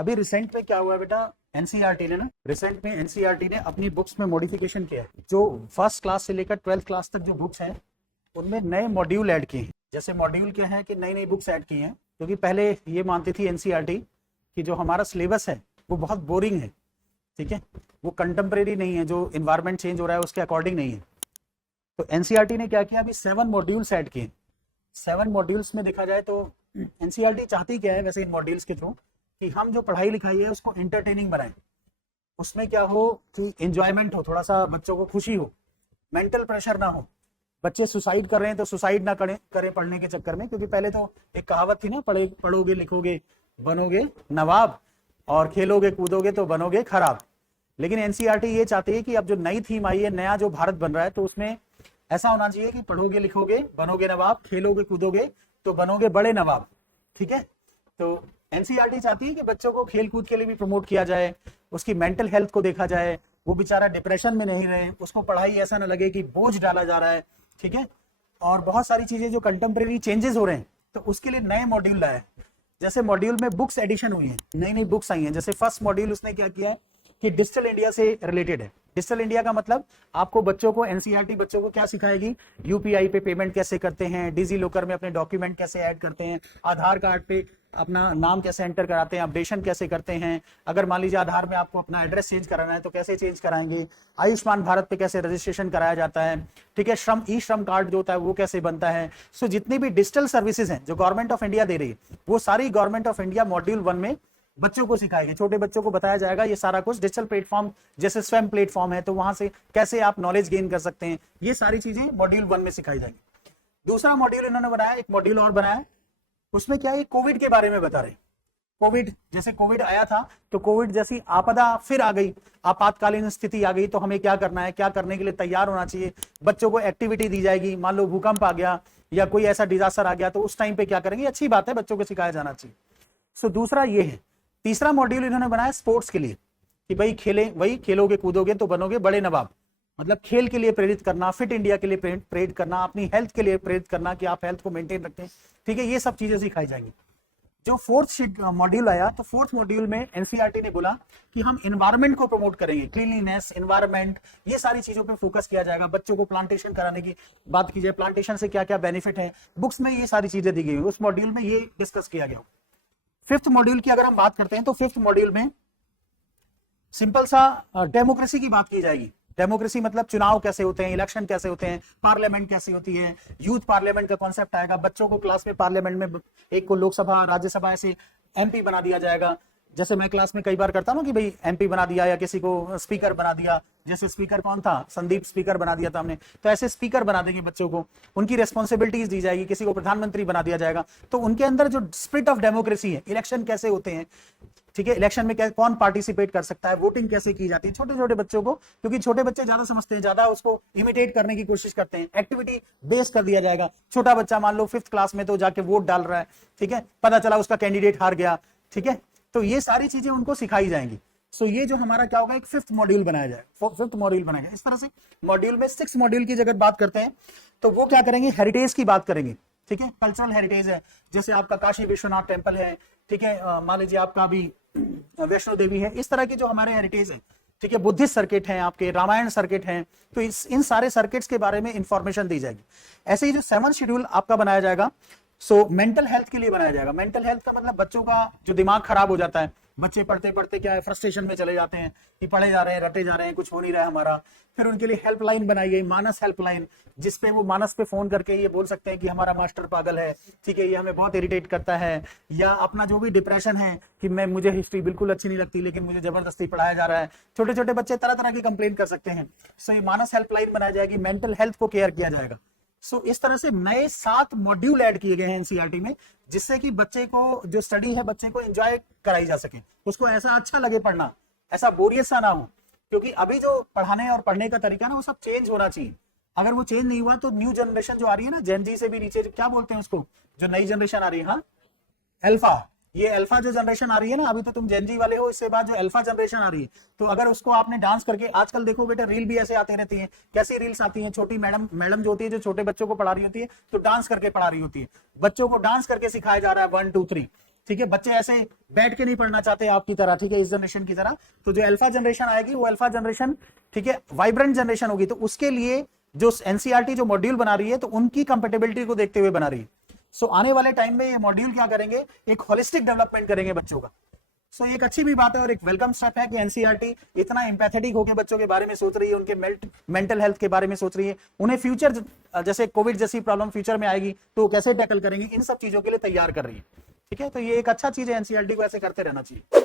अभी रिसेंट में क्या हुआ है बेटा, एनसीईआरटी ने ना, रिसेंट में एनसीईआरटी ने अपनी बुक्स में मॉडिफिकेशन किया है। जो फर्स्ट क्लास से लेकर 12th क्लास तक जो बुक्स हैं उनमें नए मॉड्यूल ऐड किए हैं। जैसे मॉड्यूल क्या है कि नई नई बुक्स ऐड की हैं, क्योंकि पहले ये मानती थी एनसीईआरटी कि जो हमारा सिलेबस है वो बहुत बोरिंग है, ठीक है, वो कंटेम्प्रेरी नहीं है, जो इन्वायरमेंट चेंज हो रहा है उसके अकॉर्डिंग नहीं है। तो एनसीईआरटी ने क्या किया, अभी 7 मॉड्यूल्स ऐड किए। 7 मॉड्यूल्स में देखा जाए तो एनसीईआरटी चाहती क्या है वैसे इन मॉड्यूल्स के थ्रू, कि हम जो पढ़ाई लिखाई है उसको एंटरटेनिंग बनाएं, उसमें क्या हो कि एंजॉयमेंट हो, थोड़ा सा बच्चों को खुशी हो, मेंटल प्रेशर ना हो। बच्चे सुसाइड कर रहे हैं तो सुसाइड ना करें पढ़ने के चक्कर में, क्योंकि पहले तो एक कहावत थी ना, पढ़ोगे लिखोगे बनोगे नवाब और खेलोगे कूदोगे तो बनोगे खराब। लेकिन एनसीईआरटी ये चाहती है कि अब जो नई थीम आई है, नया जो भारत बन रहा है, तो उसमें ऐसा होना चाहिए कि पढ़ोगे लिखोगे बनोगे नवाब, खेलोगे कूदोगे तो बनोगे बड़े नवाब, ठीक है। तो एनसीईआरटी चाहती है कि बच्चों को खेल कूद के लिए भी प्रमोट किया जाए, उसकी मेंटल हेल्थ को देखा जाए, वो बेचारा डिप्रेशन में नहीं रहे, उसको पढ़ाई ऐसा ना लगे कि बोझ डाला जा रहा है, ठीक है। और बहुत सारी चीजें जो कंटेम्प्रेरी चेंजेस हो रहे हैं, तो उसके लिए नए मॉड्यूल लाए। जैसे मॉड्यूल में बुक्स एडिशन हुई है, नई नई बुक्स आई हैं। जैसे फर्स्ट मॉड्यूल उसने क्या किया है कि डिजिटल इंडिया से रिलेटेड है। डिजिटल इंडिया का मतलब आपको बच्चों को, एनसीईआरटी बच्चों को क्या सिखाएगी, यूपीआई पे पेमेंट कैसे करते हैं, डिजी लॉकर में अपने डॉक्यूमेंट कैसे ऐड करते हैं, आधार कार्ड पे अपना नाम कैसे एंटर कराते हैं, अपडेशन कैसे करते हैं, अगर मान लीजिए आधार में आपको अपना एड्रेस चेंज कराना है तो कैसे चेंज कराएंगे, आयुष्मान भारत पे कैसे रजिस्ट्रेशन कराया जाता है, ठीक है, ई श्रम कार्ड जो होता है वो कैसे बनता है। सो जितनी भी डिजिटल सर्विसेज हैं जो गवर्नमेंट ऑफ इंडिया दे रही है, वो सारी गवर्नमेंट ऑफ इंडिया मॉड्यूल 1 में बच्चों को सिखाएंगे। छोटे बच्चों को बताया जाएगा ये सारा कुछ डिजिटल प्लेटफॉर्म, जैसे स्वयं प्लेटफॉर्म है तो वहां से कैसे आप नॉलेज गेन कर सकते हैं, ये सारी चीजें मॉड्यूल 1 में सिखाई जाएंगी। दूसरा मॉड्यूल इन्होंने बनाया, एक मॉड्यूल और बनाया, उसमें क्या है, कोविड के बारे में बता रहे। कोविड, जैसे कोविड आया था तो कोविड जैसी आपदा फिर आ गई, आपातकालीन स्थिति आ गई, तो हमें क्या करना है, क्या करने के लिए तैयार होना चाहिए। बच्चों को एक्टिविटी दी जाएगी, मान लो भूकंप आ गया या कोई ऐसा डिजास्टर आ गया तो उस टाइम पे क्या करेंगे, अच्छी बात है, बच्चों को सिखाया जाना चाहिए। सो दूसरा ये है। तीसरा मॉड्यूल इन्होंने बनाया स्पोर्ट्स के लिए, कि भाई वही खेलोगे कूदोगे तो बनोगे बड़े नवाब। मतलब खेल के लिए प्रेरित करना, फिट इंडिया के लिए प्रेरित करना, अपनी हेल्थ के लिए प्रेरित करना कि आप हेल्थ को मेंटेन रखें, ठीक है, ये सब चीजें सिखाई जाएंगी। जो फोर्थ मॉड्यूल आया, तो फोर्थ मॉड्यूल में एनसीईआरटी ने बोला कि हम एनवायरमेंट को प्रमोट करेंगे, क्लीनलीनेस, एनवायरमेंट, ये सारी चीजों पे फोकस किया जाएगा। बच्चों को प्लांटेशन कराने की बात की जाए, प्लांटेशन से क्या क्या बेनिफिट है, बुक्स में ये सारी चीजें दी गई, उस मॉड्यूल में ये डिस्कस किया गया। फिफ्थ मॉड्यूल की अगर हम बात करते हैं तो फिफ्थ मॉड्यूल में सिंपल सा डेमोक्रेसी की बात की जाएगी। डेमोक्रेसी मतलब चुनाव कैसे होते हैं, इलेक्शन कैसे होते हैं, पार्लियामेंट कैसी होती है, यूथ पार्लियामेंट का कॉन्सेप्ट आएगा। बच्चों को क्लास में पार्लियामेंट में एक को लोकसभा राज्यसभा ऐसे एमपी बना दिया जाएगा। जैसे मैं क्लास में कई बार करता हूँ कि भाई एमपी बना दिया या किसी को स्पीकर बना दिया, जैसे स्पीकर कौन था, संदीप स्पीकर बना दिया था हमने, तो ऐसे स्पीकर बना देंगे बच्चों को, उनकी रेस्पॉन्सिबिलिटीज दी जाएगी, किसी को प्रधानमंत्री बना दिया जाएगा। तो उनके अंदर जो स्पिरिट ऑफ डेमोक्रेसी है, इलेक्शन कैसे होते हैं, ठीक है, इलेक्शन में कौन पार्टिसिपेट कर सकता है, वोटिंग कैसे की जाती है, छोटे छोटे बच्चों को, क्योंकि छोटे बच्चे ज्यादा समझते हैं, ज्यादा उसको इमिटेट करने की कोशिश करते हैं, एक्टिविटी बेस कर दिया जाएगा। छोटा बच्चा मान लो 5th क्लास में तो जाके वोट डाल रहा है, ठीक है, पता चला उसका कैंडिडेट हार गया, ठीक है, तो ये सारी चीजें उनको सिखाई जाएंगी। सो ये जो हमारा क्या होगा, एक फिफ्थ मॉड्यूल बनाया जाए, फिफ्थ मॉड्यूल बनाया जाए। इस तरह से मॉड्यूल में 6 मॉड्यूल की जगह बात करते हैं तो वो क्या करेंगे, हेरिटेज की बात करेंगे, ठीक है, कल्चरल हेरिटेज है, जैसे आपका काशी विश्वनाथ टेम्पल है, ठीक है, मान लीजिए आपका भी वैष्णो देवी है, इस तरह के जो हमारे हेरिटेज है, ठीक है, बुद्धिस्ट सर्किट हैं, आपके रामायण सर्किट हैं, तो इन सारे सर्किट्स के बारे में इंफॉर्मेशन दी जाएगी। ऐसे ही जो 7th शेड्यूल आपका बनाया जाएगा, सो मेंटल हेल्थ के लिए बनाया जाएगा। मेंटल हेल्थ का मतलब बच्चों का जो दिमाग खराब हो जाता है, बच्चे पढ़ते पढ़ते क्या है, फ्रस्ट्रेशन में चले जाते हैं कि पढ़े जा रहे हैं, रटे जा रहे हैं, कुछ हो नहीं रहा है हमारा। फिर उनके लिए हेल्पलाइन बनाई गई, मानस हेल्पलाइन, जिसपे वो मानस पे फोन करके ये बोल सकते हैं कि हमारा मास्टर पागल है, ठीक है, ये हमें बहुत इरिटेट करता है, या अपना जो भी डिप्रेशन है कि मुझे हिस्ट्री बिल्कुल अच्छी नहीं लगती लेकिन मुझे जबरदस्ती पढ़ाया जा रहा है। छोटे छोटे बच्चे तरह तरह की कंप्लेन कर सकते हैं। सो ये मानस हेल्पलाइन बनाई जाएगी, मेंटल हेल्थ को केयर किया जाएगा। सो इस तरह से नए 7 मॉड्यूल ऐड किए गए हैं एनसीईआरटी में, जिससे कि बच्चे को जो स्टडी है, बच्चे को एंजॉय कराई जा सके, उसको ऐसा अच्छा लगे पढ़ना, ऐसा बोरियत सा ना हो। क्योंकि अभी जो पढ़ाने और पढ़ने का तरीका ना, वो सब चेंज होना चाहिए। अगर वो चेंज नहीं हुआ तो न्यू जनरेशन जो आ रही है ना, जेन जी से भी नीचे, क्या बोलते हैं उसको, जो नई जनरेशन आ रही है, हाँ, अल्फा, ये अल्फा जो जनरेशन आ रही है ना, अभी तो तुम जेन जी वाले हो, इसके बाद जो अल्फा जनरेशन आ रही है, तो अगर उसको आपने डांस करके, आजकल देखो बेटा रील भी ऐसे आती रहती हैं, कैसी रील्स आती हैं, छोटी मैडम जो होती है, जो छोटे बच्चों को पढ़ा रही होती है, तो डांस करके पढ़ा रही होती है, बच्चों को डांस करके सिखाया जा रहा है 1 2 3, ठीक है, बच्चे ऐसे बैठ के नहीं पढ़ना चाहते आपकी तरह, ठीक है, इस जनरेशन की तरह। तो जो अल्फा जनरेशन आएगी वो अल्फा जनरेशन, ठीक है, वाइब्रेंट जनरेशन होगी। तो उसके लिए जो एनसीईआरटी जो मॉड्यूल बना रही है तो उनकी कंपेटेबिलिटी को देखते हुए बना रही है। सो आने वाले टाइम में ये मॉड्यूल क्या करेंगे, एक होलिस्टिक डेवलपमेंट करेंगे बच्चों का। सो एक अच्छी भी बात है और एक वेलकम स्टेप है कि एनसीईआरटी इतना एम्पैथेटिक होकर बच्चों के बारे में सोच रही है, उनके मेंटल हेल्थ के बारे में सोच रही है, उन्हें फ्यूचर जैसे कोविड जैसी प्रॉब्लम फ्यूचर में आएगी तो कैसे टैकल करेंगे, इन सब चीजों के लिए तैयार कर रही है। ठीक है, तो ये एक अच्छा चीज है, एनसीईआरटी को ऐसे करते रहना चाहिए।